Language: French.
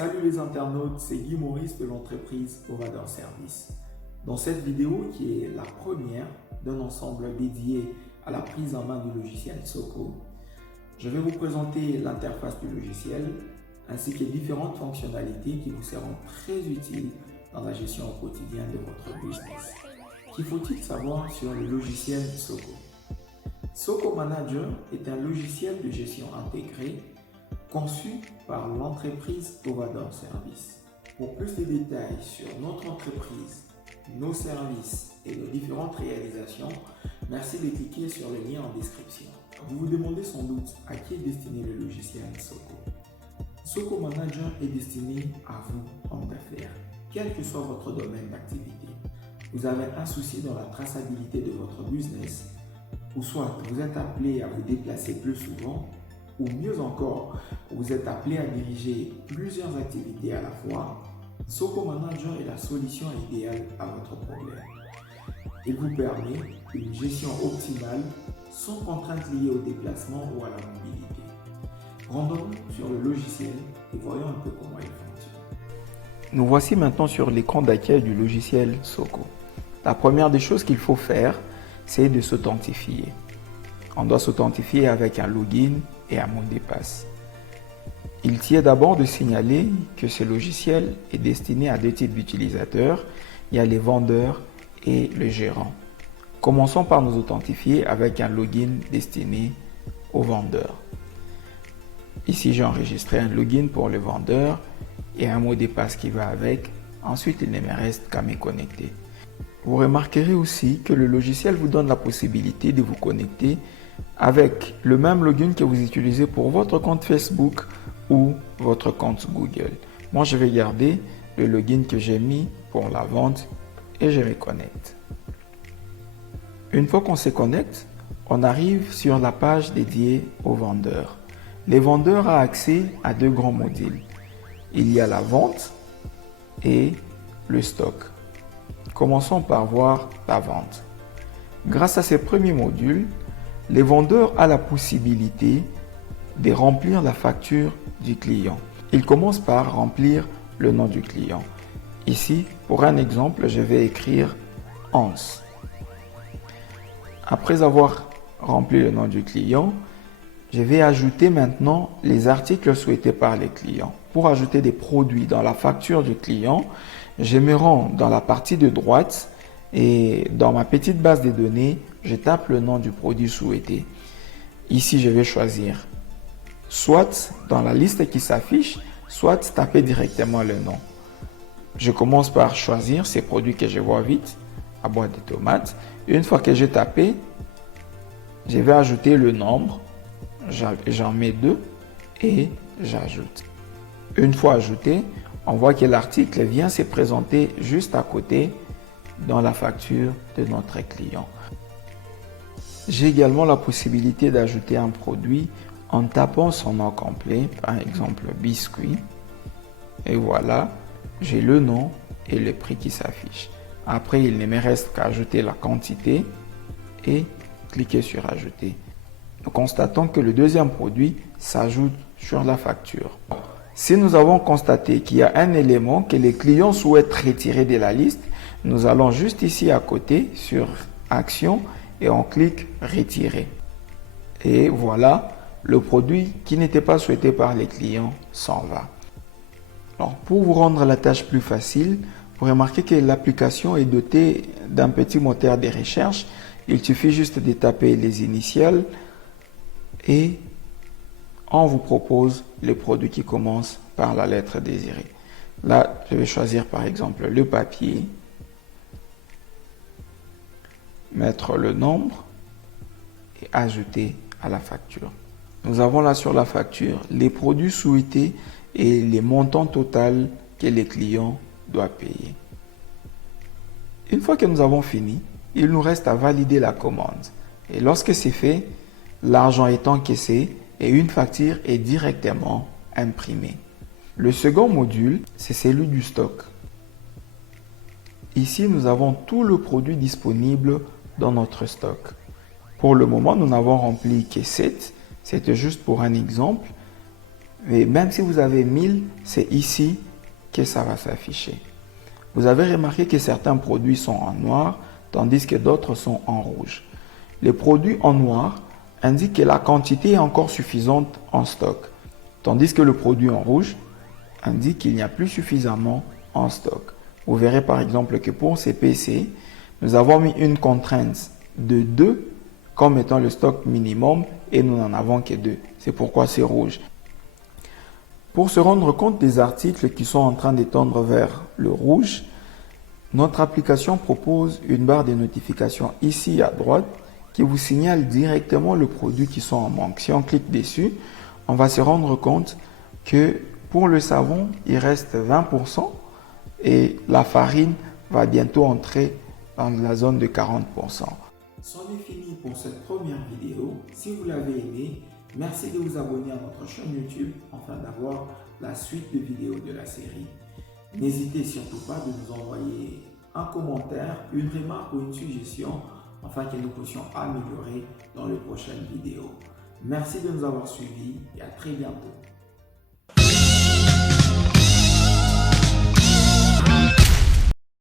Salut les internautes, c'est Guy Maurice de l'entreprise Ovador Service. Dans cette vidéo qui est la première d'un ensemble dédié à la prise en main du logiciel Soko, je vais vous présenter l'interface du logiciel ainsi que différentes fonctionnalités qui vous seront très utiles dans la gestion au quotidien de votre business. Qu'il faut-il savoir sur le logiciel Soko? Soko Manager est un logiciel de gestion intégré conçu par l'entreprise Ovador Service. Pour plus de détails sur notre entreprise, nos services et nos différentes réalisations, merci de cliquer sur le lien en description. Vous vous demandez sans doute à qui est destiné le logiciel Soko. Soko Manager est destiné à vous, homme d'affaires, quel que soit votre domaine d'activité. Vous avez un souci dans la traçabilité de votre business, ou soit vous êtes appelé à vous déplacer plus souvent, ou mieux encore, vous êtes appelé à diriger plusieurs activités à la fois. Soko Manager est la solution idéale à votre problème. Il vous permet une gestion optimale sans contraintes liées au déplacement ou à la mobilité. Rendons-nous sur le logiciel et voyons un peu comment il fonctionne. Nous voici maintenant sur l'écran d'accueil du logiciel Soko. La première des choses qu'il faut faire, c'est de s'authentifier. On doit s'authentifier avec un login et un mot de passe. Il tient d'abord de signaler que ce logiciel est destiné à deux types d'utilisateurs. Il y a les vendeurs et le gérant. Commençons par nous authentifier avec un login destiné aux vendeurs. Ici, j'ai enregistré un login pour le vendeur et un mot de passe qui va avec. Ensuite, il ne me reste qu'à me connecter. Vous remarquerez aussi que le logiciel vous donne la possibilité de vous connecter avec le même login que vous utilisez pour votre compte Facebook ou votre compte Google. Moi, je vais garder le login que j'ai mis pour la vente et je me connecte. Une fois qu'on se connecte, on arrive sur la page dédiée aux vendeurs. Les vendeurs ont accès à deux grands modules. Il y a la vente et le stock. Commençons par voir la vente. Grâce à ces premiers modules, les vendeurs ont la possibilité de remplir la facture du client. Ils commencent par remplir le nom du client. Ici, pour un exemple, je vais écrire Hans. Après avoir rempli le nom du client, je vais ajouter maintenant les articles souhaités par les clients. Pour ajouter des produits dans la facture du client, je me rends dans la partie de droite et dans ma petite base de données, je tape le nom du produit souhaité. Ici, je vais choisir soit dans la liste qui s'affiche, soit taper directement le nom. Je commence par choisir ces produits que je vois vite, à boîte de tomates. Une fois que j'ai tapé, je vais ajouter le nombre. J'en mets 2 et j'ajoute. Une fois ajouté, on voit que l'article vient se présenter juste à côté dans la facture de notre client. J'ai également la possibilité d'ajouter un produit en tapant son nom complet, par exemple biscuit. Et voilà, j'ai le nom et le prix qui s'affiche. Après, il ne me reste qu'à ajouter la quantité et cliquer sur ajouter. Nous constatons que le deuxième produit s'ajoute sur la facture. Si nous avons constaté qu'il y a un élément que les clients souhaitent retirer de la liste, nous allons juste ici à côté sur Action et on clique Retirer. Et voilà, le produit qui n'était pas souhaité par les clients s'en va. Alors, pour vous rendre la tâche plus facile, vous remarquez que l'application est dotée d'un petit moteur de recherche. Il suffit juste de taper les initiales et on vous propose le produit qui commence par la lettre désirée. Là, je vais choisir par exemple le papier, mettre le nombre et ajouter à la facture. Nous avons là sur la facture les produits souhaités et les montants total que les clients doivent payer. Une fois que nous avons fini, il nous reste à valider la commande. Et lorsque c'est fait, l'argent est encaissé et une facture est directement imprimée. Le second module, c'est celui du stock. Ici, nous avons tout le produit disponible dans notre stock. Pour le moment, nous n'avons rempli que 7. C'était juste pour un exemple. Et même si vous avez 1000, c'est ici que ça va s'afficher. Vous avez remarqué que certains produits sont en noir, tandis que d'autres sont en rouge. Les produits en noir indiquent que la quantité est encore suffisante en stock, tandis que le produit en rouge indique qu'il n'y a plus suffisamment en stock. Vous verrez par exemple que pour ces PC, nous avons mis une contrainte de 2 comme étant le stock minimum et nous n'en avons que 2. C'est pourquoi c'est rouge. Pour se rendre compte des articles qui sont en train de tendre vers le rouge, notre application propose une barre de notifications ici à droite qui vous signale directement le produit qui sont en manque. Si on clique dessus, on va se rendre compte que pour le savon, il reste 20% et la farine va bientôt entrer dans la zone de 40%. C'en est fini pour cette première vidéo. Si vous l'avez aimé, merci de vous abonner à notre chaîne YouTube afin d'avoir la suite de vidéos de la série. N'hésitez surtout pas de nous envoyer un commentaire, une remarque ou une suggestion afin que nous puissions améliorer dans les prochaines vidéos. Merci de nous avoir suivis et à très bientôt.